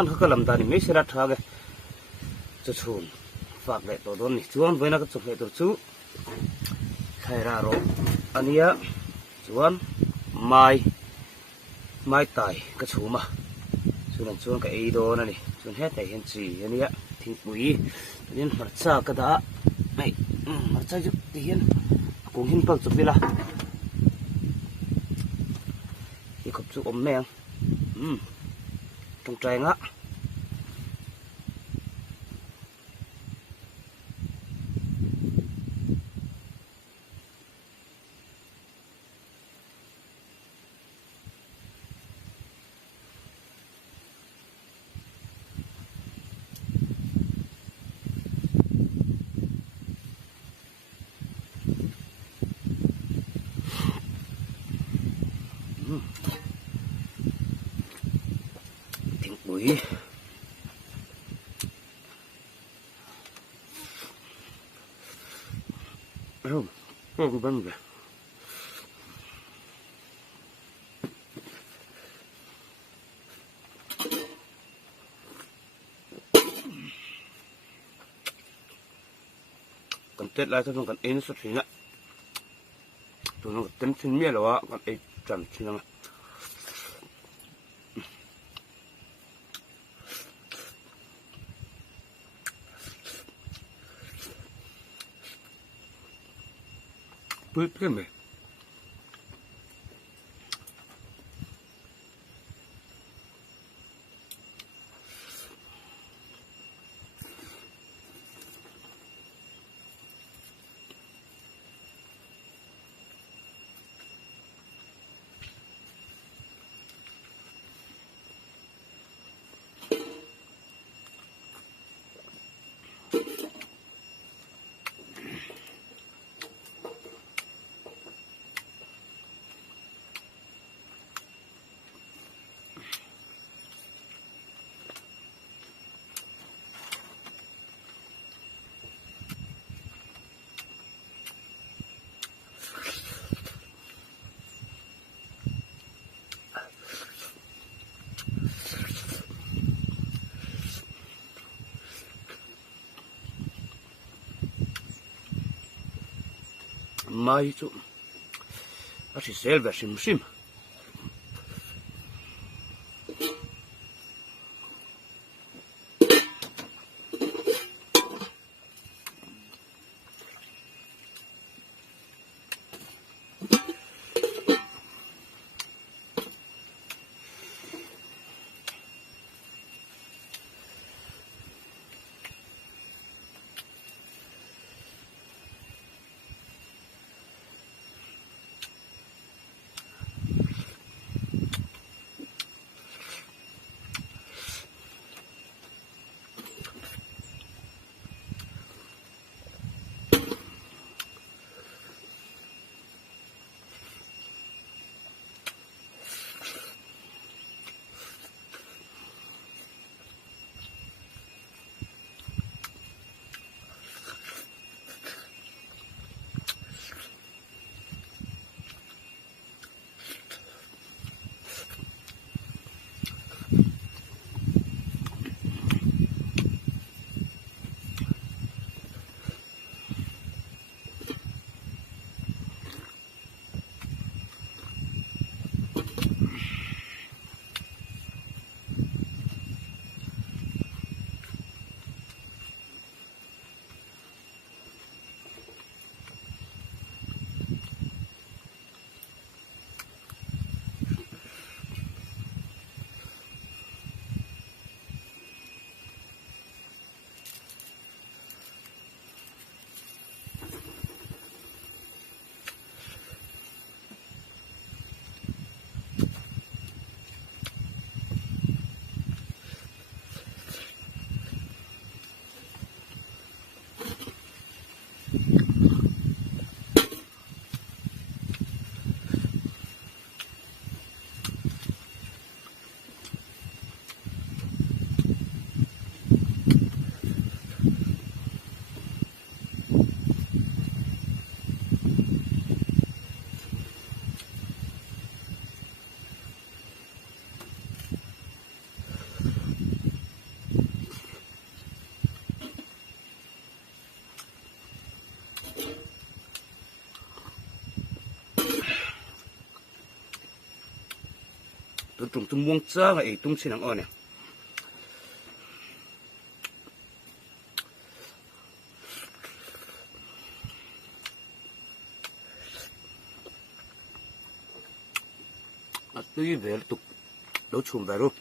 Tan khắc làm ta thì mấy sẽ đặt ra cái cho chuồn phạt lại tổ đồn này chuồn với nó cái chụp lại tổ chú khai ra rồi anh ấy chuồn mai tài cái chú mà chuồn cái đồ này chuồn hết tại hiện chỉ anh ấy thì bụi nên mặt xa cái đó này mặt xa giúp tiền cũng hin bạc chụp đi là thì cặp chú ốm mèng trong trái ngã tiếng bụi không bắn về còn tết lại thôi còn in xuất hiện á tụi nó tính xin miết rồi á còn in chậm xin lắm bứt cái mày mai chú nó chỉ sẽ về sim tôi trùng tung buông cha ngày tung xin hàng nè tuy về tục đấu chùm về luôn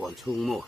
bọn chung mua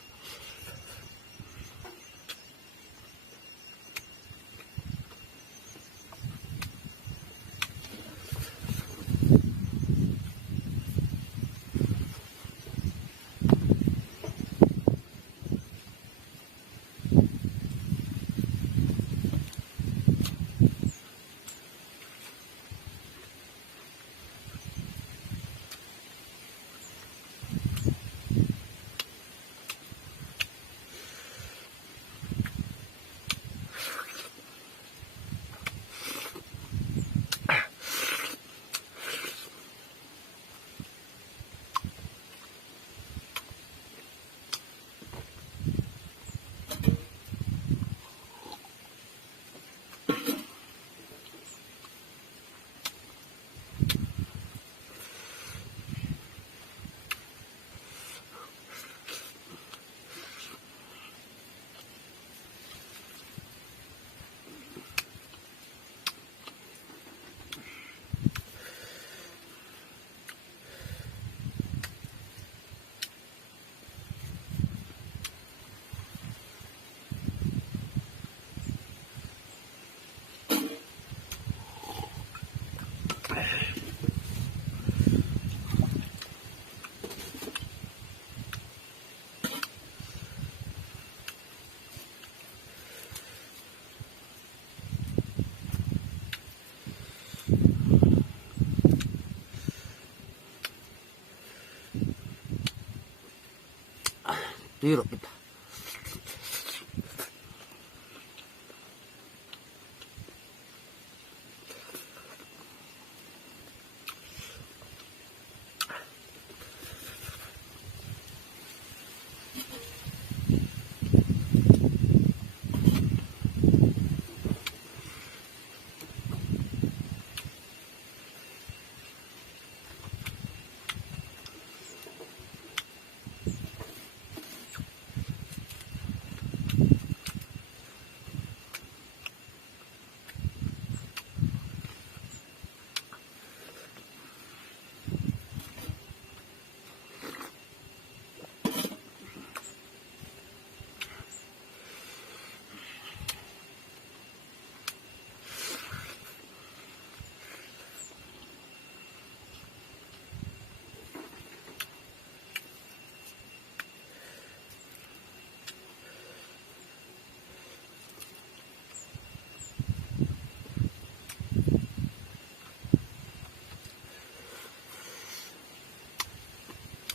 tuy rồi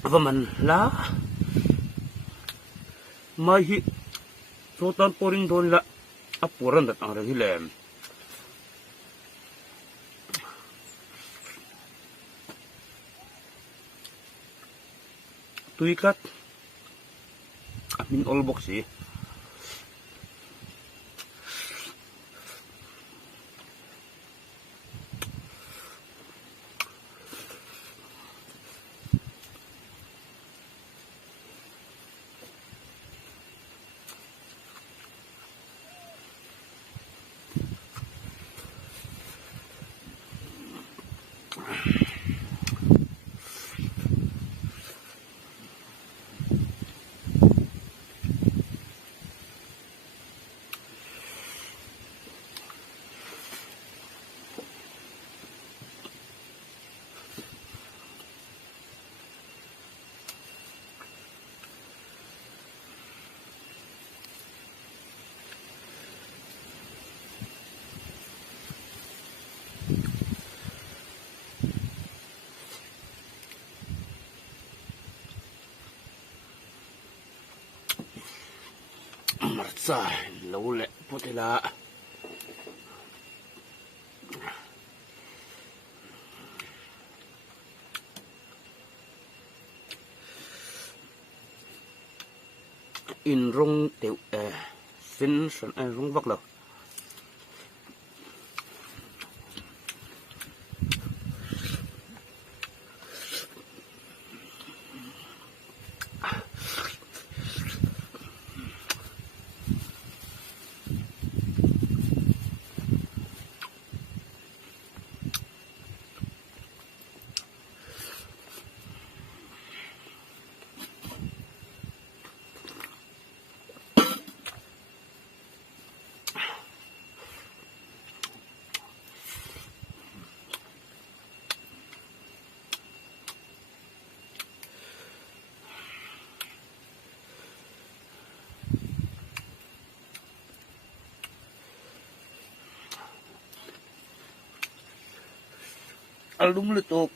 và mình lá mai hi số tan poring don la apuran dat ang hi lem tuikat amin all box eh xài lâu lẹ có thể là in rung tiểu xin sẵn rung vắc lộc alum letuk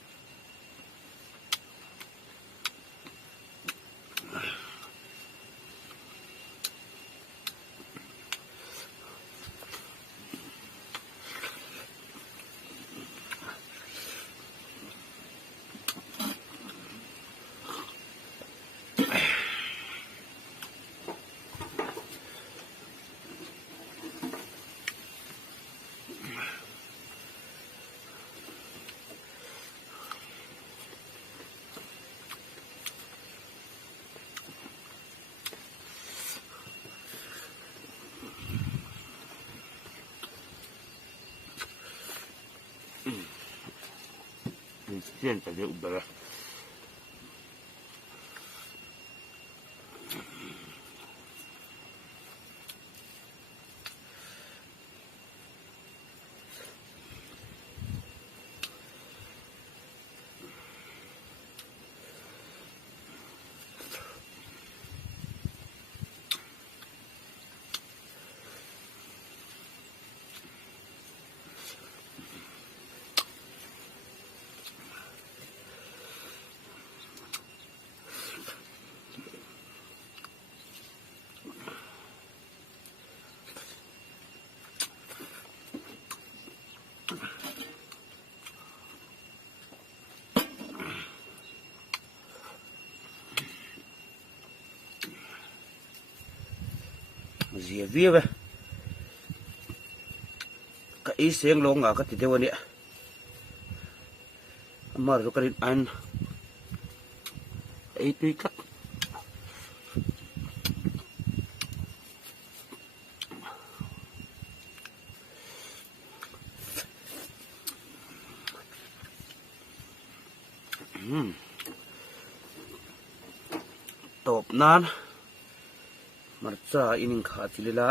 sienta de ubara dìa vía về cái ý xem lông à cái thịt heo này mà rồi cái anh ấy tuy cắt top nan marcha inin kha chilila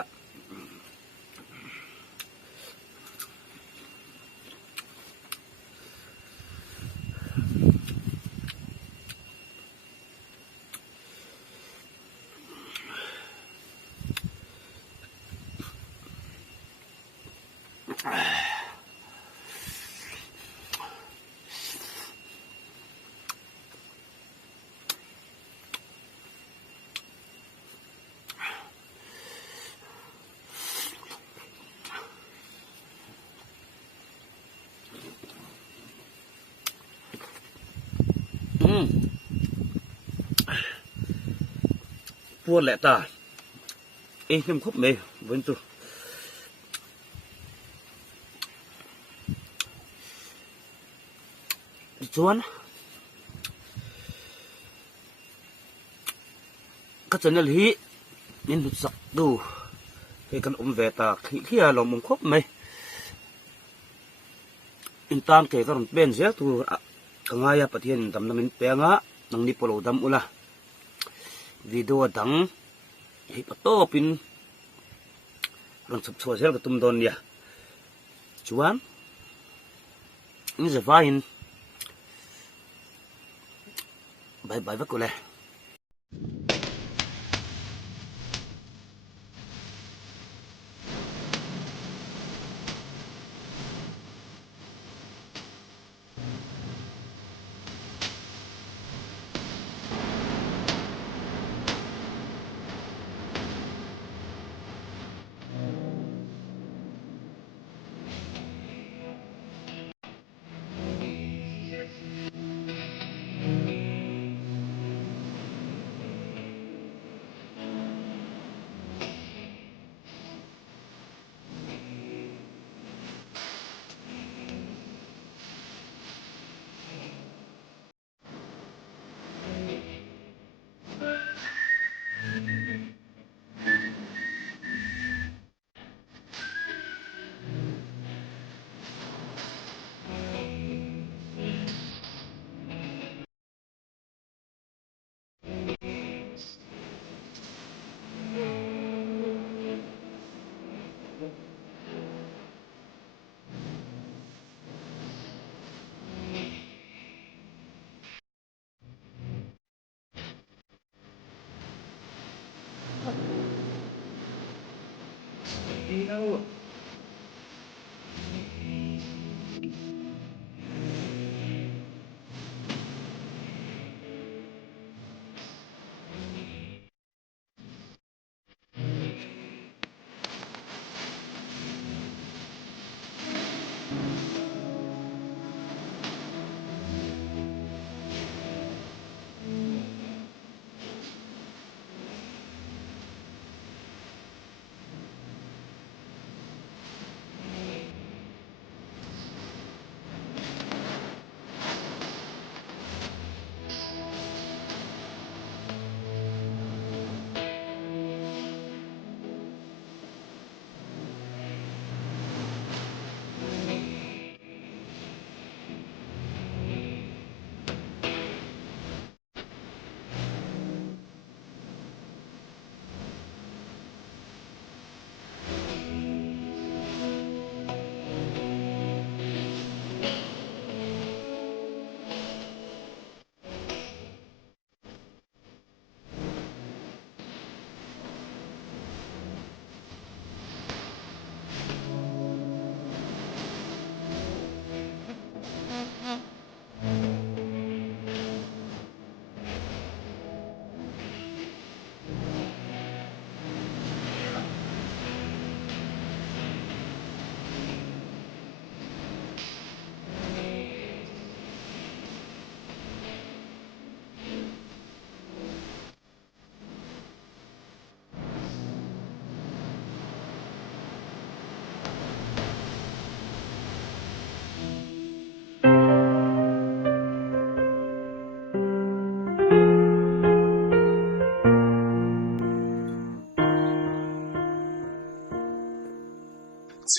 vua lẹ ta em thêm khúc mê vẫn tu chuan các chân hi nên được sặc đủ cái con về ta khi lòng mông khúc mê in tan ke karon pen je tu kangaya pathian tam namin penga nang ni polo dam ula video dang hi pato pin rang chap chua sel ka tum don ya chuan ni za vain bye bye vakule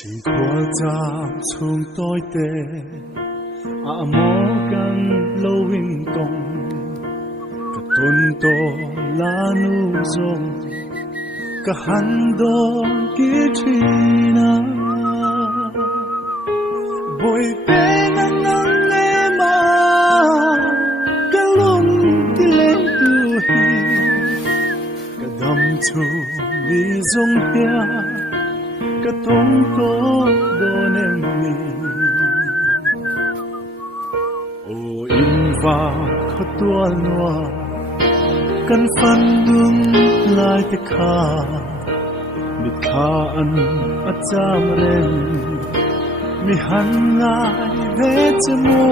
chỉ qua trạm xuống tôi tê mô căn lâu hình tông cả tôn tô lá nu rong cả hắn đô kia trina bồi bê nắng nắng lê mà cả lung tí lên tu hi cả đâm chu đi rong hia cả tôn tô đô nem mi ô in vào khát tua noa căn phán đúng lại te kha mit kha an a cham ren mi han ngai ve chmo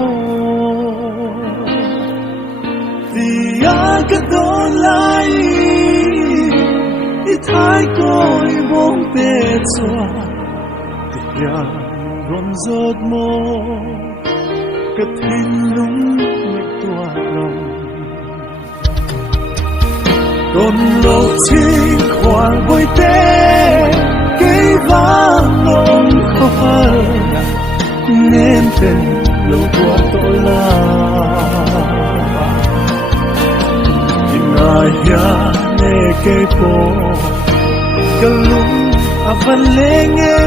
ti a ka don lai i thai koi bong pe chwa ti ya rom zot mo ka thin lung me tua rong đồn lộc chi khoan bồi tê cây vàng non khói nên tên lâu qua tôi là nhưng ai ya nè cây po cái lúc vẫn lên nghe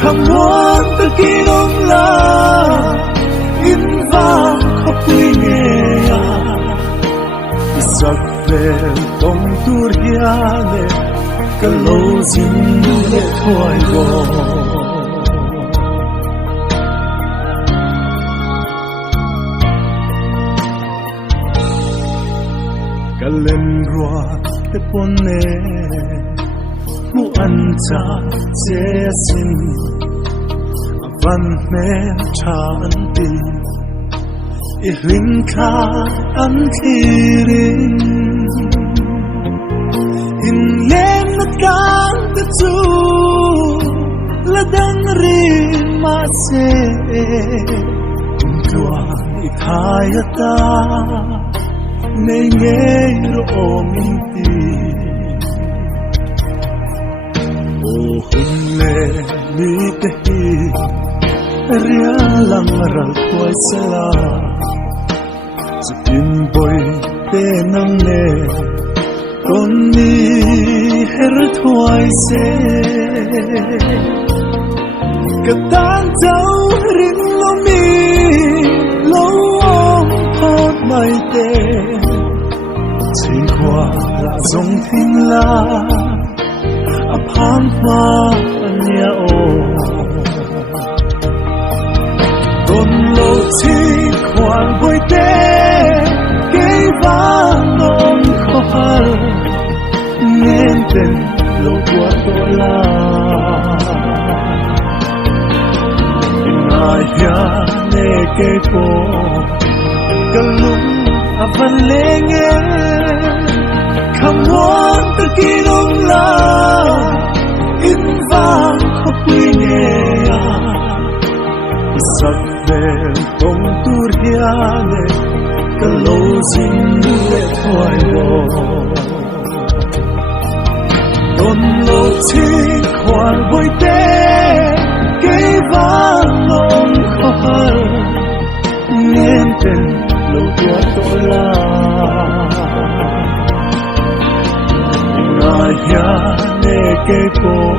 không muốn từ khi đông la in vàng khắp quy nghe sắc về công tur hiane cái lâu dính lệ thoại gò cái lên rùa cái pon nè mu ăn cha chế xin văn mẹ cha ăn tin ihling kha an thirin in lem na kan tu la dang ri ma se tua i khayata ne nge ro mi ti o hulle mi te hi ria lang ral khoi sala in boy te nang ne con ni her thoại se ka tan dấu rin lo mi lo hot mai te chính qua là dòng thinh la phang ma nya o con lo chi khoan boy te vang non khói nên tên lâu qua tôi là ai ya nè cây po cái lúc vẫn lên nghe không muốn từ khi đông la in vang khắp quy nghe sắc về công tur hiane cái lâu dính lệ thoại gò đồn lộc chi khoan bồi tê cây vàng non khói nên tên lâu qua tôi là nhưng ai ya nè cây po